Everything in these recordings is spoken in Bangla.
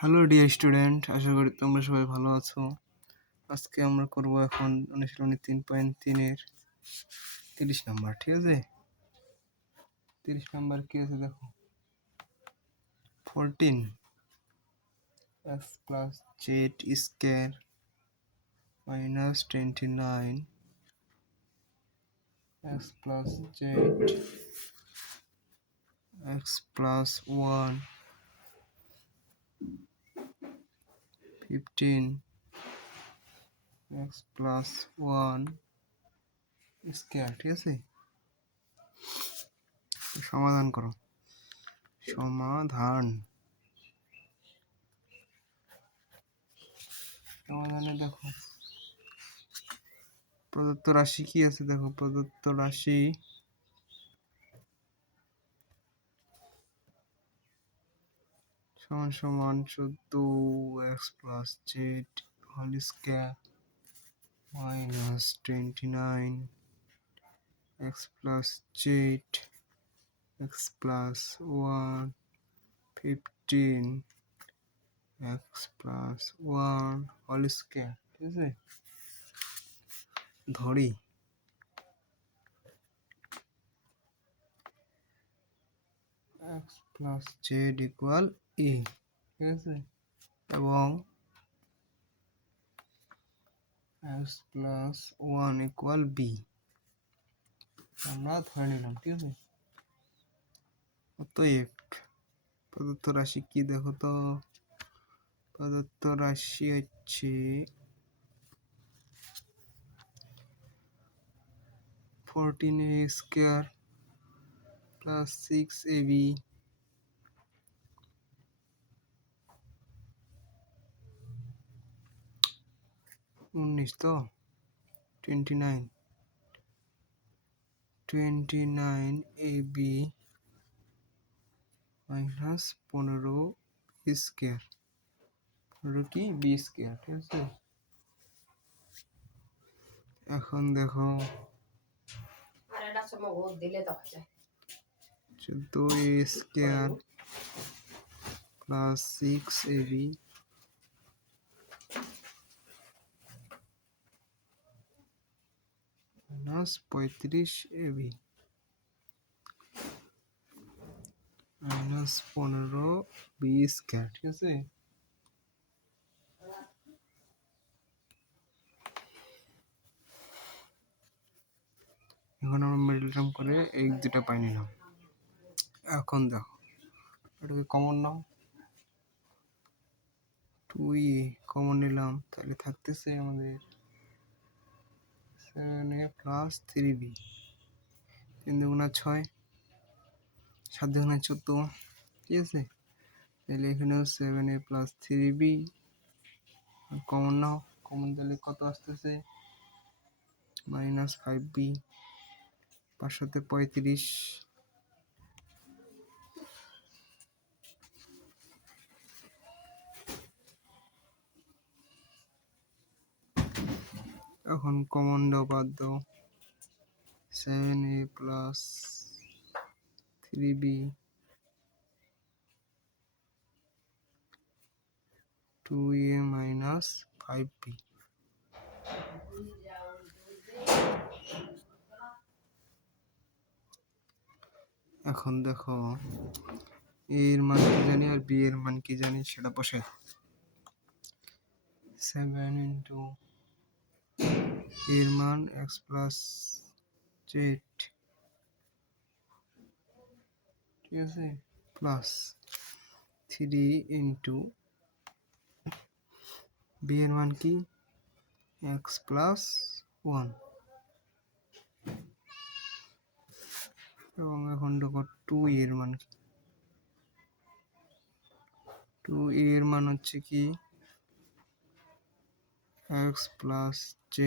হ্যালো ডিয়ার স্টুডেন্ট, আশা করি তোমরা সবাই ভালো আছো। আজকে আমরা করব এখন অনুশীলনী 3.3-এর 30 নাম্বার। ঠিক আছে, 30 নাম্বার কি আছে দেখো। 14 x plus z square minus 29 x plus z x plus 1 15 x plus 1 square. ঠিক আছে, সমাধান করো। সমাধানে দেখো প্রদত্ত রাশি কি আছে। দেখো প্রদত্ত রাশি সমান সমান 14 x plus z whole square minus 29 x plus z x plus 1 15 x plus 1 whole square। ঠিক আছে, ধরি x plus z equal a। ঠিক আছে, এবং x plus 1 equal b আমরা ধরে নিলাম। ঠিক আছে, অতএব প্রদত্ত রাশি কি দেখো তো। প্রদত্ত রাশি হচ্ছে 14a স্কয়ার প্লাস 6ab 19 তো 29ab মাইনাস 15 স্কয়ার, 15 কি b স্কয়ার। ঠিক আছে, এখন দেখো 14a square plus 6ab minus 35ab minus 15b square. ঠিক আছে, এখন আমরা মিডল টার্ম করে এই দুটো পাই নিলাম। এখন দেখো এটাকে কমন নাও, 2a কমন নিলাম, তাহলে থাকতেছে আমাদের 7a প্লাস 3b। 3 দুগুণা 6, 7 দুগুণা 14। ঠিক আছে, তাহলে এখানেও 7a প্লাস 3b কমন নাও। কমন তাহলে কত আসতেছে, মাইনাস 5b, 5 সাথে 35। এখন কমন দাও, বাদ দাও, 7a plus 3b 2a minus 5b। এখন দেখো a এর মান কি জানি আর b এর মান কি জানি, সেটা বসে 7 ইন্টু এর মান x প্লাস z। ঠিক আছে, প্লাস 3 ইন্টু b এর মান কি x প্লাস 1, এবং এখন দেখো 2 এর মান কি, 2 এর মান হচ্ছে কি x প্লাস z।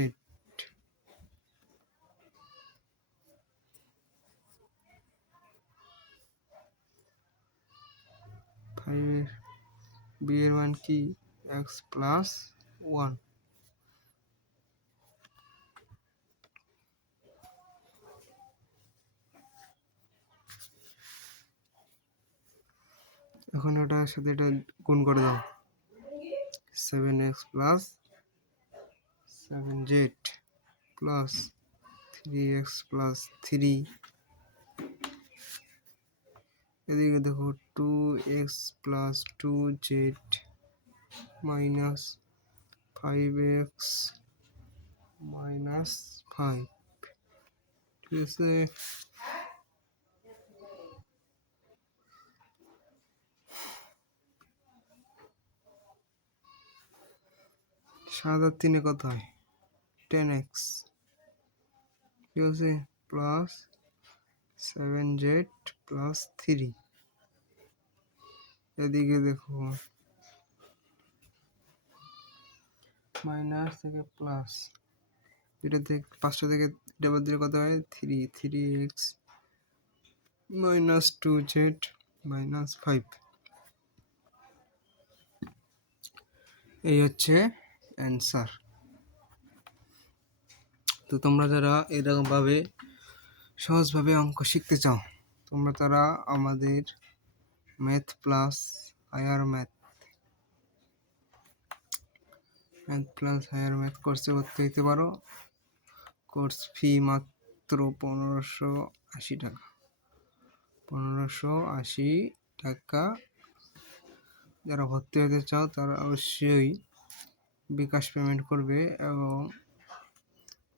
b এর মান কি x প্লাস 1। এখন এটার সাথে এটা গুণ করে দাও, 7x plus 7z plus 3x plus 3, এদিকে দেখো 2x plus 2z minus 5x minus 5, ঠিক আছে। সাত আর তিনে কত হয়? 10x, ঠিক আছে, প্লাস 7z প্লাস 3, এদিকে দেখো মাইনাস থেকে প্লাস, এটা থেকে 5টা থেকে এটা বাদ দিলে কত হয়? 3x মাইনাস 2z মাইনাস 5, এই হচ্ছে অ্যান্সার। তো তোমরা যারা এরকমভাবে সহজভাবে অঙ্ক শিখতে চাও, তোমরা তারা আমাদের ম্যাথ প্লাস হায়ার ম্যাথ কোর্সে ভর্তি হতে পারো। কোর্স ফি মাত্র 1580 টাকা, 1580 টাকা। যারা ভর্তি হতে চাও তারা অবশ্যই বিকাশ পেমেন্ট করবে, এবং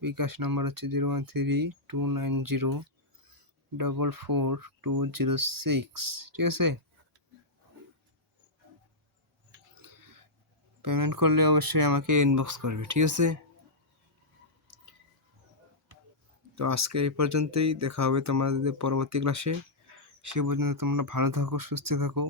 বিকাশ নাম্বার হচ্ছে 013290444206, ঠিক আছে। পেমেন্ট করলে অবশ্যই আমাকে ইনবক্স করবে, ঠিক আছে। তো আজকে এই পর্যন্তই, দেখা হবে তোমাদের পরবর্তী ক্লাসে। সে পর্যন্ত তোমরা ভালো থাকো, সুস্থ থাকো।